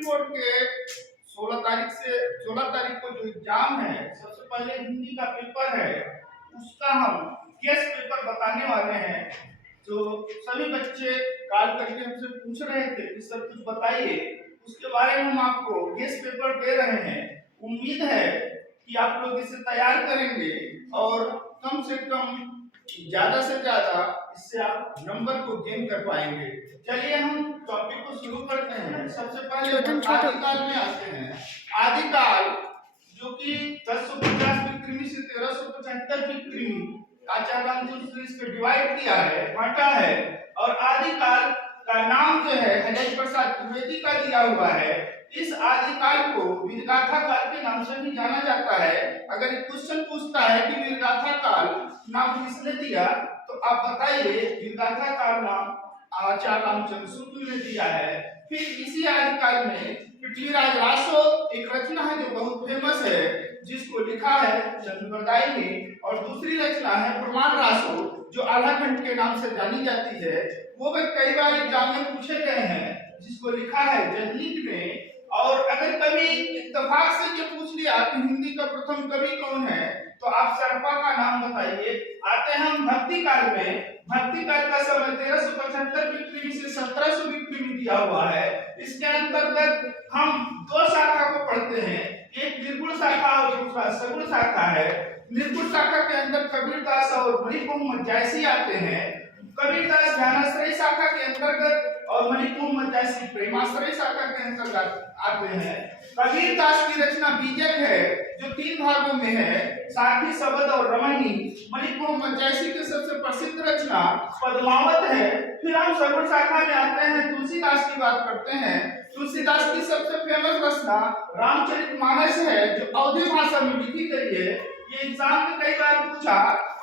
Supreme court के 16 तारीख को जो एग्जाम है, सबसे पहले हिंदी का पेपर है, उसका हम गेस्ट पेपर बताने वाले हैं। तो सभी बच्चे कॉल करके हमसे पूछ रहे थे कि सर कुछ बताइए, उसके बारे में हम आपको गेस्ट पेपर दे रहे हैं। उम्मीद है कि आप लोग इसे तैयार करेंगे और कम से कम ज्यादा से ज्यादा इससे आप नंबर को गेन कर पाएंगे। चलिए हम टॉपिक को शुरू करते हैं। सबसे पहले आदिकाल में आते हैं। आदिकाल जो कि 1050 विक्रमी से 1375 विक्रमी आचार्य रामचंद्र इसको डिवाइड किया है, बांटा है। और आदिकाल का नाम जो है हरिहर प्रसाद द्विवेदी का दिया हुआ है। इस आदिकाल को वीरगाथा काल के नाम से भी जाना जाता है। अगर क्वेश्चन पूछता है कि वीरगाथा काल नाम किसने दिया, तो आप बताइए वीरगाथा काल नाम आचार्य रामचंद्र शुक्ल ने दिया है। फिर इसी आदिकाल में पृथ्वीराज रासो एक रचना है जो बहुत फेमस है, जिसको लिखा है चंद्रबरदाई ने, और दूसरी रचना है प्रमाण रासो जो आलाखंड के नाम से जानी जाती है। वो भी कई बार एग्जाम में पूछे गए हैं, जिसको लिखा है जनहित ने। और अगर कभी इत्तेफाक से ये पूछ लिया कि हिंदी का प्रथम कवि कौन है, तो आप सरपा का नाम बताइए। आते हैं हम भक्ति काल में। भक्ति काल का समय 1375 विक्रमी से 1700 विक्रमी दिया हुआ है। इसके अंतर्गत हम दो शाखा को पढ़ते हैं, एक निर्गुण शाखा और दूसरा सगुण शाखा है। निर्गुण शाखा के अंदर कबीरदास और मणि मोहम्मद जैसी आते हैं। कबीरदास ज्ञानाश्रय शाखा के अंतर्गत और मणि मोहम्मद जैसी प्रेमाश्रय शाखा के अंतर्गत आते हैं। कबीरदास की रचना बीजक है जो 3 भागों में है, साखी, शबद और रमणी। मणि मोहम्मद जैसी की सबसे प्रसिद्ध रचना पद्मावत है। फिर हम सगुण शाखा में आते हैं, तुलसीदास की बात करते हैं। तुलसीदास की सबसे फेमस रचना रामचरितमानस है जो अवधी भाषा में लिखी गई है। ये एग्जाम में कई बार पूछा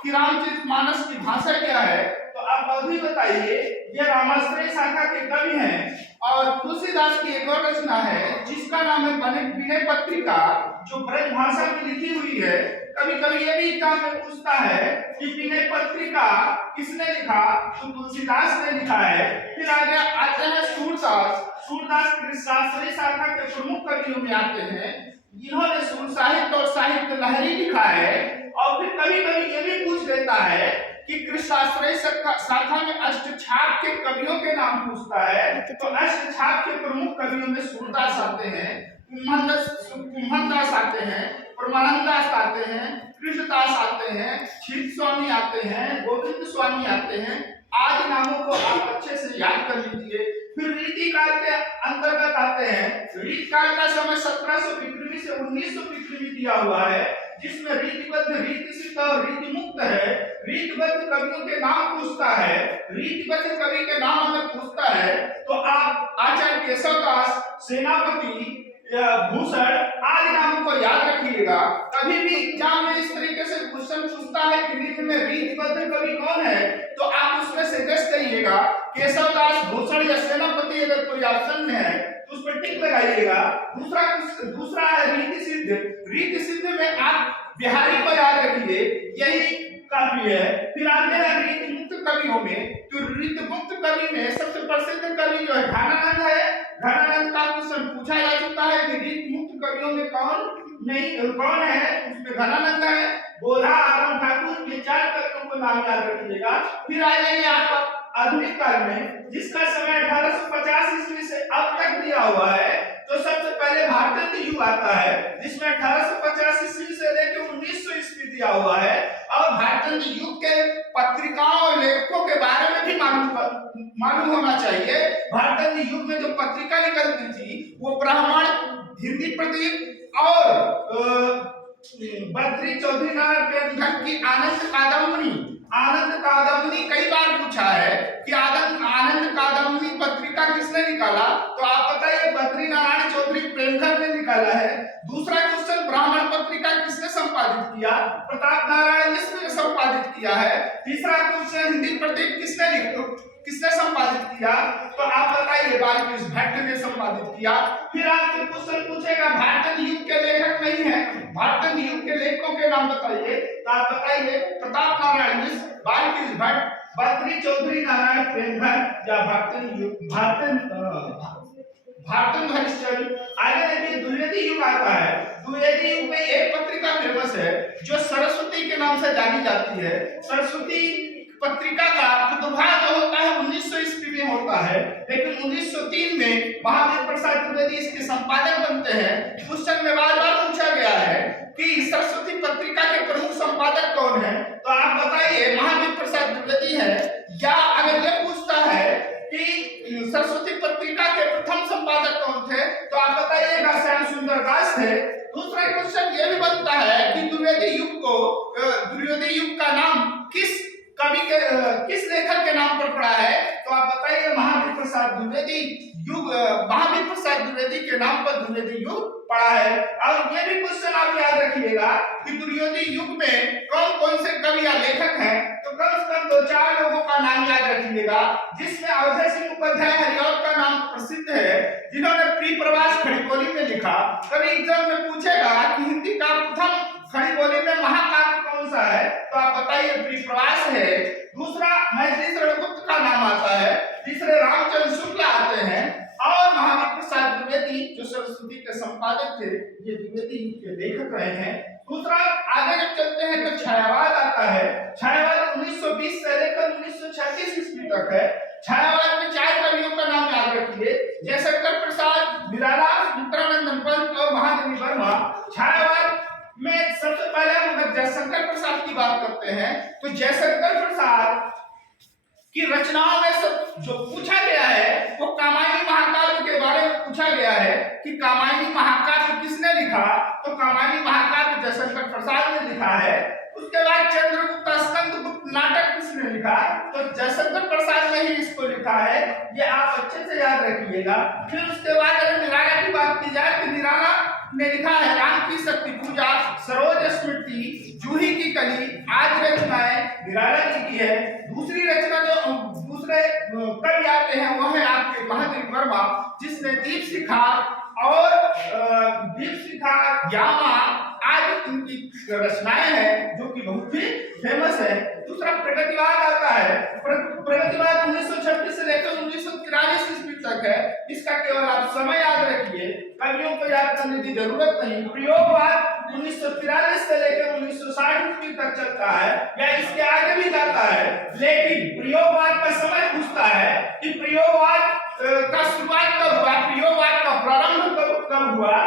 कि रामचरितमानस की भाषा क्या है, तो आप अवधी बताइए। ये रामाश्रय शाखा के कवि हैं। और तुलसीदास की एक और रचना है जिसका नाम है विनय पत्रिका, जो ब्रज भाषा में लिखी हुई है। कभी कभी ये भी एग्जाम में पूछता है कि विनय पत्रिका किसने लिखा, तो तुलसीदास ने लिखा है। फिर आगे आते हैं सूरदास। सूरदास कृष्णाश्रय शाखा के प्रमुख कवियों में आते हैं, जिन्होंने सुर साहित्य और साहित्य लहरी लिखा है। और फिर कभी कभी ये भी पूछ लेता है कि कृष्णाश्रय शाखा में अष्टछाप के कवियों के नाम पूछता है, तो अष्टछाप के प्रमुख कवियों में सूरदास आते हैं, कुम्भदास आते हैं, परमानंदास आते हैं, कृष्णदास आते हैं, क्षिप स्वामी आते हैं, गोविंद स्वामी आते हैं। आदि नामों को आप अच्छे से याद कर लीजिए। फिर रीति काल के अंतर्गत आते हैं। रीति काल का समय 1700 विक्रमी से 1900 विक्रमी दिया हुआ है, जिसमें रीतिबद्ध, रीति सिद्ध और रीति मुक्त है। रीतिबद्ध कवियों के नाम पूछता है, रीतिबद्ध कवि के नाम हमें पूछता है, तो आप आचार्य केशवदास, सेनापति, भूषण आदि नामों को याद रखिएगा। कभी भी एग्जाम में इस तरीके से क्वेश्चन पूछता है कि निम्न में रीतिबद्ध कवि कौन है, तो आप उसमें से गेस करिएगा। केशवदास, भूषण या सेनापति अगर कोई ऑप्शन में है तो उस पर टिक लगाइएगा। दूसरा है रीति सिद्ध। रीति सिद्ध में आप बिहारी को याद रखिए, यही काफी है। फिर आते हैं रीति मुक्त कवियों में। तो रीति मुक्त कवि में सबसे प्रसिद्ध कवि जो है घनानंद है। घनानंद का क्वेश्चन पूछा जा चुका है कि रीति मुक्त कवियों में कौन है, उसमें घनानंद है, बोधा, आरम ठाकुर, ये 4 कवियों को नाम याद रखिएगा। फिर आ जाइए आप आधुनिक काल में, जिसका समय 1850 ईस्वी से अब तक दिया हुआ है। तो सबसे पहले भारतीय युग आता है, जिसमें 1850 ईस्वी से लेकर 1900 ईस्वी दिया हुआ है। और भारतीय युग के पत्रिकाओं और लेखकों के बारे में भी मालूम होना चाहिए। भारतीय युग में जो पत्रिका निकलती थी वो ब्राह्मण, हिंदी प्रदीप और बद्री चौधरी नारायण की आनंद कादम्बनी कई बार पूछा है कि आनंद कादम्बनी पत्रिका किसने निकाला, तो आप बताइए बद्री नारायण चौधरी प्रेमघर ने निकाला है। दूसरा क्वेश्चन, ब्राह्मण पत्रिका किसने संपादित किया, प्रताप नारायण मिश्र ने संपादित किया है। तीसरा क्वेश्चन, हिंदी प्रदीप किसने संपादित किया, तो आप बताइए बालकृष्ण भट्ट ने संपादित किया। फिर आपसे क्वेश्चन पूछेगा भारतीय युग के लेखक नहीं है, भारतीय युग के लेखकों के नाम बताइए, तो आप बताइए प्रताप नारायण मिश्र, बालकृष्ण भट्ट, बद्री चौधरी नारायण प्रेमघर या भारतीय हरिश्चंद्र द्विवेदी युग आता है। द्विवेदी युग में एक पत्रिका फेमस है जो सरस्वती के नाम से जानी जाती है। सरस्वती पत्रिका का प्रादुर्भाव जो होता है 1900 ईस्वी में होता है, लेकिन 1903 में महावीर प्रसाद द्विवेदी इसके संपादक बनते हैं। क्वेश्चन में बार बार पूछा गया है कि सरस्वती पत्रिका के प्रमुख संपादक कौन है, तो आप बताइए महावीर प्रसाद द्विवेदी है। या अगर ये पूछता है कि सरस्वती पत्रिका के प्रथम संपादक कौन थे, तो आप बताइएगा श्याम सुंदर दास थे। दूसरा क्वेश्चन ये भी बनता है कि द्विवेदी युग का नाम किस कवि के किस लेखक के नाम पर पड़ा है, तो आप बताइए महावीर प्रसाद द्विवेदी के नाम पर द्विवेदी युग पड़ा है। और ये भी क्वेश्चन आप याद रखिएगा कि द्विवेदी युग में कौन कौन से कवि या लेखक हैं, तो कम से कम 2-4 लोगों का नाम याद रखिएगा, जिसमें अवधेश सिंह उपाध्याय हरिऔध का नाम प्रसिद्ध है, जिन्होंने प्रिप्रवास खड़ीबोली में लिखा। कभी एग्जाम में पूछेगा कि हिंदी का प्रथम खड़ीबोली में महाकाव्य कौन सा है, तो आप बताइए प्रिप्रवास है। दूसरा मैथिली शरणगुप्त का नाम आता है, तीसरे रामचंद्र शुक्ल आते हैं, और महावीर प्रसाद द्विवेदी जो सरस्वती के संपादक थे, ये द्विवेदी युग के लेखक रहे हैं। दूसरा आगे जब चलते हैं तो छायावाद आता है। छायावाद 1920 से लेकर 1936 ईस्वी तक है। छायावाद में 4 कवियों का नाम याद रखिए, जयशंकर प्रसाद, निराला, मित्रानंद पंत और महादेवी वर्मा। छायावाद में सबसे पहले हम अगर जयशंकर प्रसाद की बात करते हैं, तो जयशंकर प्रसाद की रचनाओं में सब जो पूछा गया है वो कामायनी महाकाव्य के बारे में पूछा गया है कि कामायनी महाकाव्य किसने लिखा, तो कामायनी महाकाव्य जयशंकर प्रसाद ने लिखा है। उसके बाद चंद्रगुप्त स्कंदगुप्त नाटक किसने लिखा, तो जयशंकर प्रसाद ने ही इसको लिखा है, ये आप अच्छे से याद रखिएगा। फिर उसके बाद अगर निराला की बात की जाए तो निराला ने लिखा है राम की शक्ति पूजा, सरोज स्मृति, जूही की कली आदि रचनाएं निराला जी की है। दूसरी रचना जो दूसरे कवि आते हैं वह है आपके महादेवी वर्मा, जिसने दीपशिखा और यामा आदि उनकी रचनाएं हैं जो कि बहुत ही फेमस है। दूसरा प्रगतिवाद आता है। प्रगतिवाद 1926 से लेकर 1943 ईस्वी तक है। इसका केवल आप समय याद रखिए, कवियों को याद करने की जरूरत नहीं। प्रयोगवाद 1943 से लेकर 1960 ईस्वी तक चलता है या इसके आगे भी जाता है, लेकिन प्रयोगवाद का समय पूछता है कि प्रयोगवाद का शुरुआत कब हुआ, प्रयोगवाद का प्रारंभ कब हुआ,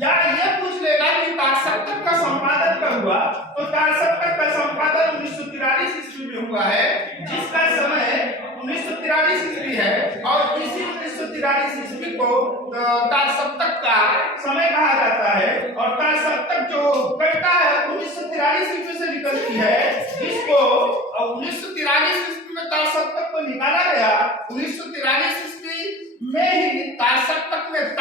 या ये पूछ लेगा कि तारसप्तक का संपादन कब हुआ, तो तारसप्तक का संपादन 1943 ईस्वी में हुआ है, जिसका समय 1943 ईस्वी है, और इसी 1943 ईस्वी को तारसप्तक का समय कहा जाता है। और तारसप्तक जो कविता है 1943 ईस्वी से निकलती है, जिसको 1943 ईस्वी में तारसप्तक को निकाला गया। 1943 ईस्वी में ही तारसप्तक में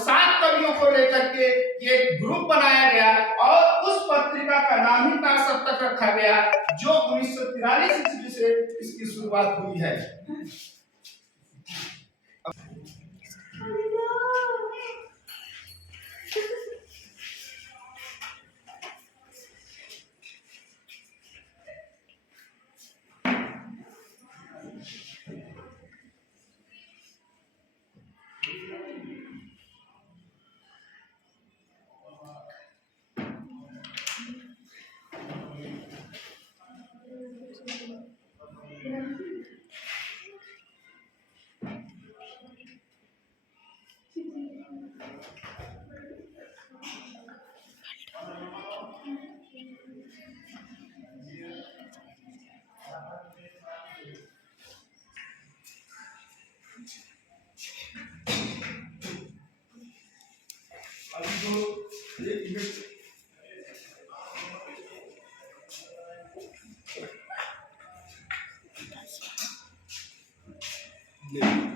7 कवियों को लेकर के ये ग्रुप बनाया गया और उस पत्रिका का नाम ही तारसप्तक रखा गया, जो 1943 ईस्वी से इसकी शुरुआत हुई है। नहीं